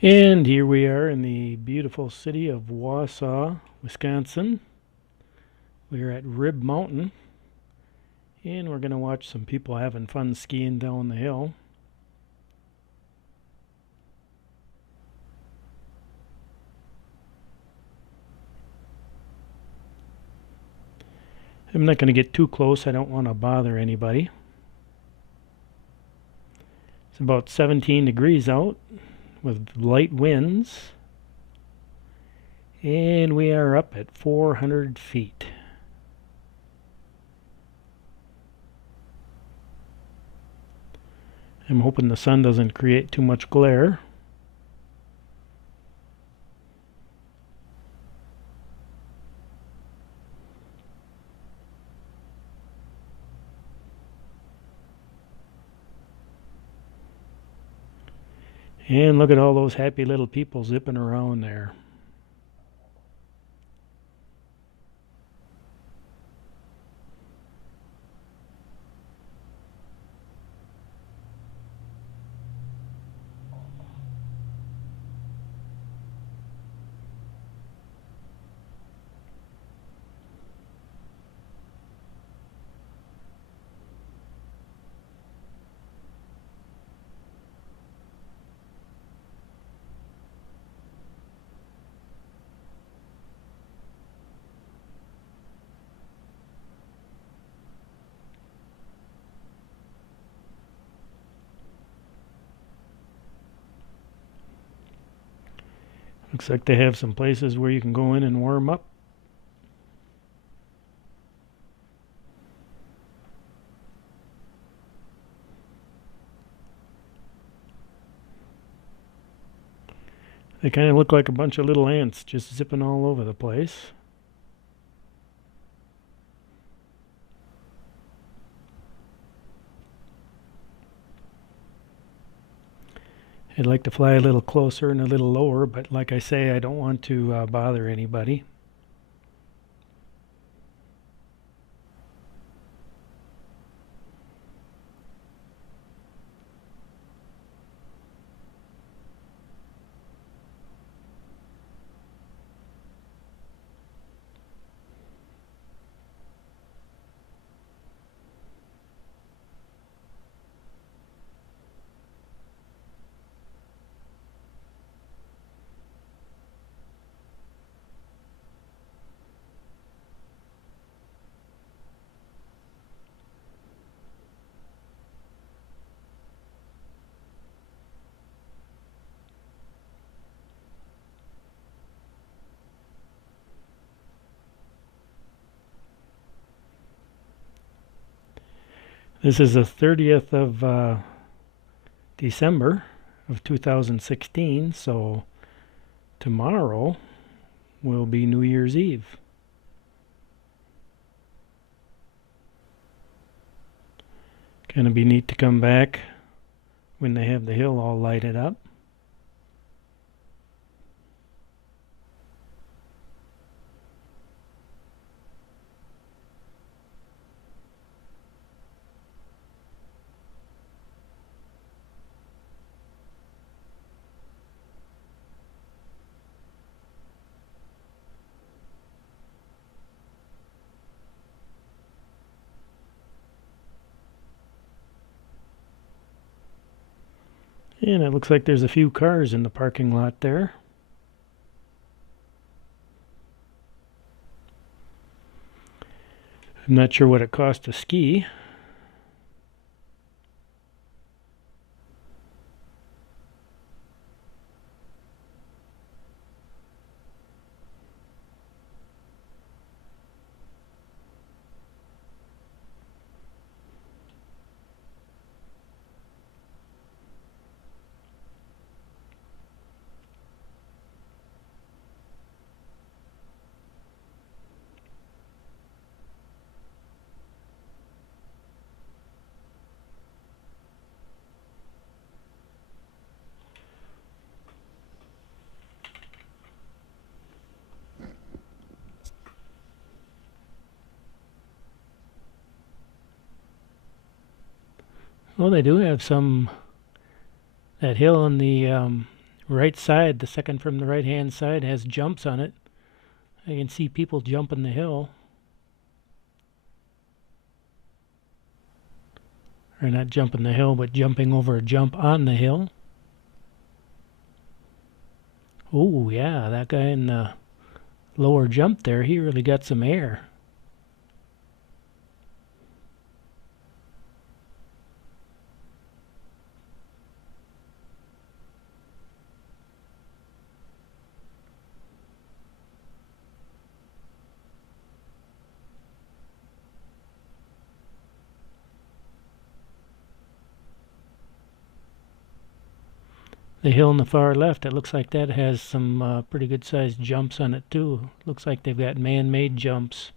And here we are in the beautiful city of Wausau, Wisconsin. We're at Rib Mountain, and we're going to watch some people having fun skiing down the hill. I'm not going to get too close, I don't want to bother anybody. It's about 17 degrees out with light winds, and we are up at 400 feet. I'm hoping the sun doesn't create too much glare. And look at all those happy little people zipping around there. Looks like they have some places where you can go in and warm up. They kind of look like a bunch of little ants just zipping all over the place. I'd like to fly a little closer and a little lower, but like I say, I don't want to bother anybody. This is the 30th of December of 2016, so tomorrow will be New Year's Eve. Gonna be neat to come back when they have the hill all lighted up. And it looks like there's a few cars in the parking lot there. I'm not sure what it costs to ski. Well, they do have some, that hill on the right side, the second from the right hand side, has jumps on it. I can see people jumping the hill. Or not jumping the hill, but jumping over a jump on the hill. Oh yeah, that guy in the lower jump there, he really got some air. The hill on the far left, it looks like that has some pretty good sized jumps on it too. Looks like they've got man-made jumps.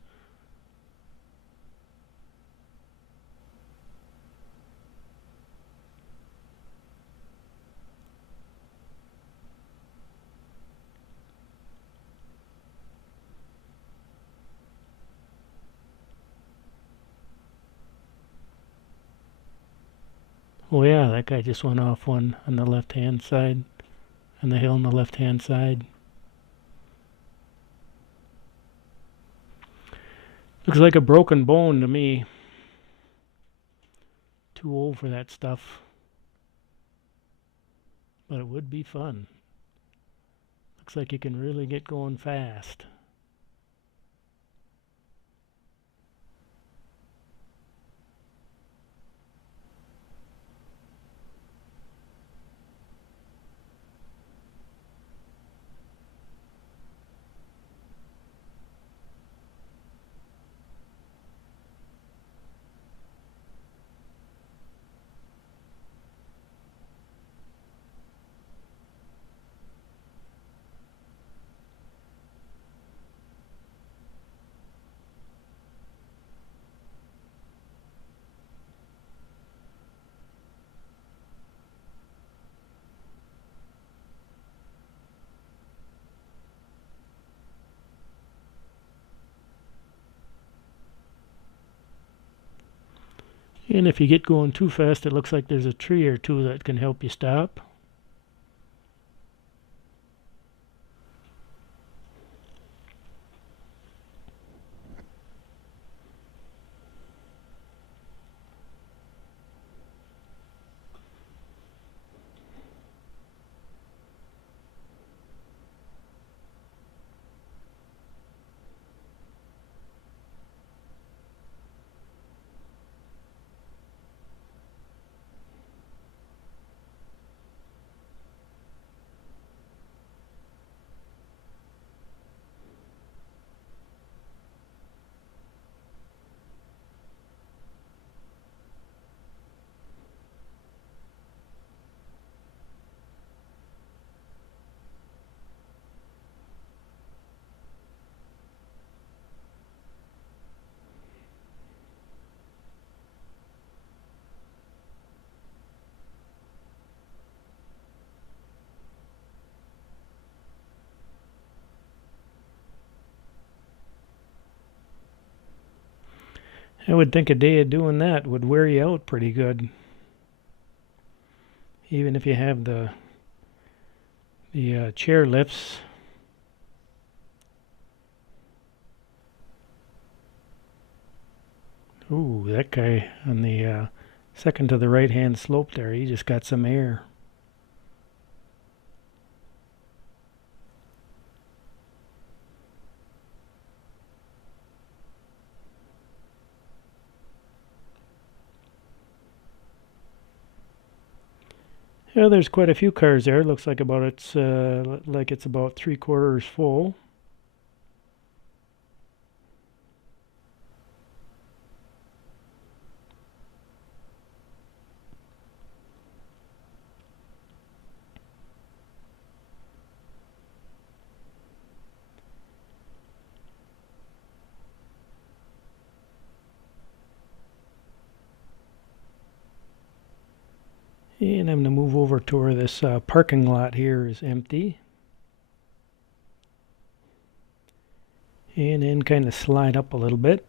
Oh yeah, that guy just went off one on the left hand side, on the hill on the left hand side. Looks like a broken bone to me. Too old for that stuff. But it would be fun. Looks like you can really get going fast. And if you get going too fast, it looks like there's a tree or two that can help you stop. I would think a day of doing that would wear you out pretty good. Even if you have the chair lifts. Ooh, that guy on the second to the right hand slope there, he just got some air. Yeah, there's quite a few cars there. Looks like it's about 3/4 full. And I'm going to move over to where this parking lot here is empty. And then kind of slide up a little bit.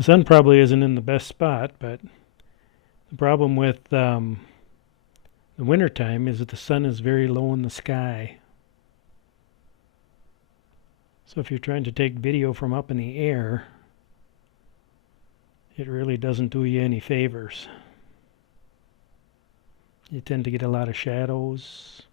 The sun probably isn't in the best spot, but the problem with the wintertime is that the sun is very low in the sky. So if you're trying to take video from up in the air, it really doesn't do you any favors. You tend to get a lot of shadows.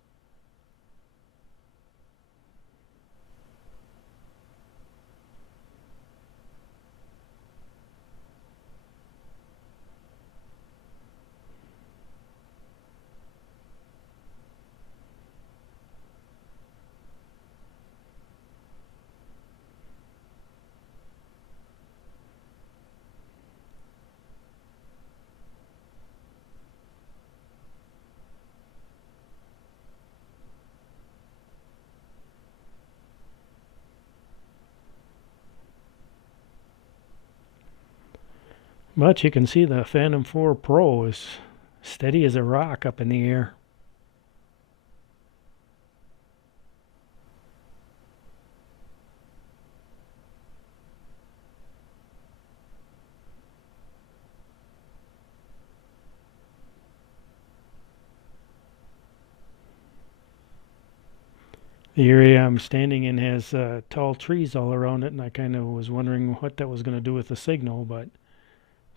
But you can see the Phantom 4 Pro is steady as a rock up in the air. The area I'm standing in has tall trees all around it, and I kind of was wondering what that was going to do with the signal, but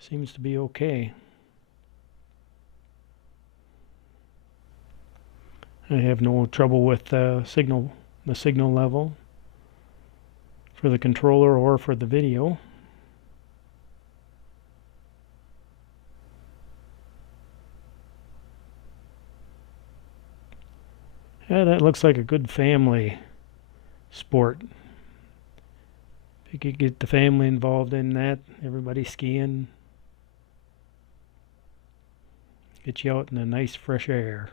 seems to be okay. I have no trouble with the signal level for the controller or for the video. Yeah, that looks like a good family sport. If you could get the family involved in that, everybody skiing, get you out in the nice fresh air.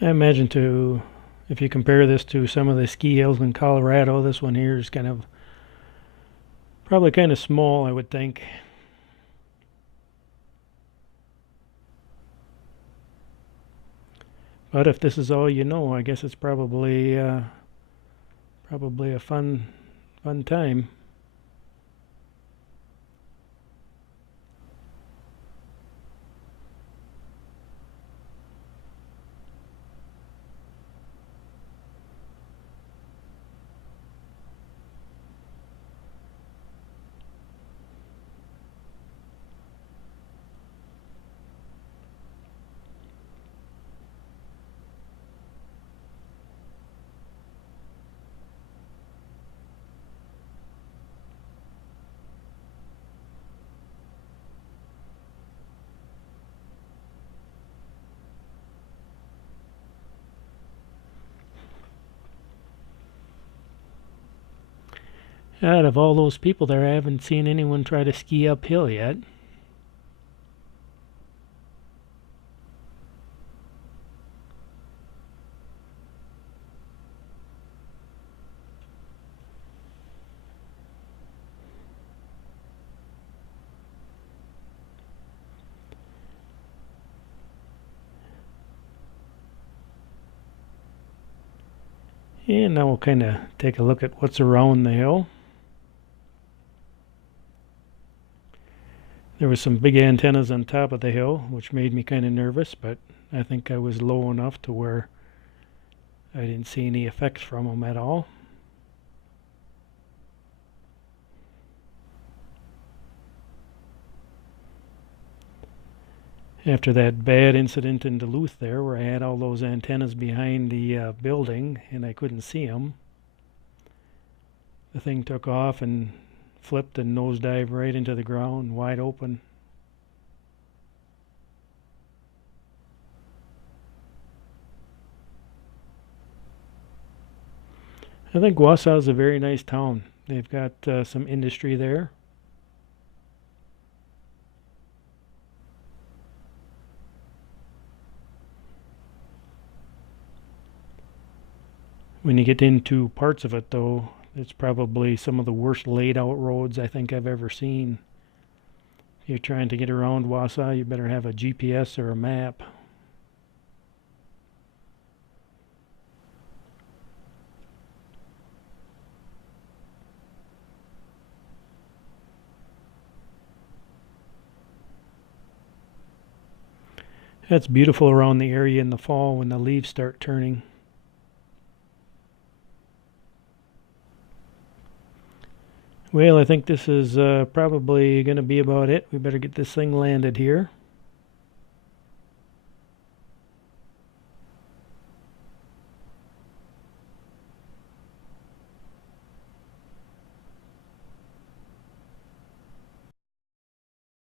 I imagine if you compare this to some of the ski hills in Colorado, this one here is probably kind of small, I would think. But if this is all you know, I guess it's probably a fun time. Out of all those people there, I haven't seen anyone try to ski uphill yet. And now we'll kind of take a look at what's around the hill. There was some big antennas on top of the hill, which made me kind of nervous, but I think I was low enough to where I didn't see any effects from them at all. After that bad incident in Duluth there, where I had all those antennas behind the building and I couldn't see them, the thing took off and flipped and nosedived right into the ground, wide open. I think Wausau is a very nice town. They've got some industry there. When you get into parts of it, though, it's probably some of the worst laid out roads I think I've ever seen. If you're trying to get around Wausau, you better have a GPS or a map. It's beautiful around the area in the fall when the leaves start turning. Well, I think this is probably going to be about it. We better get this thing landed here.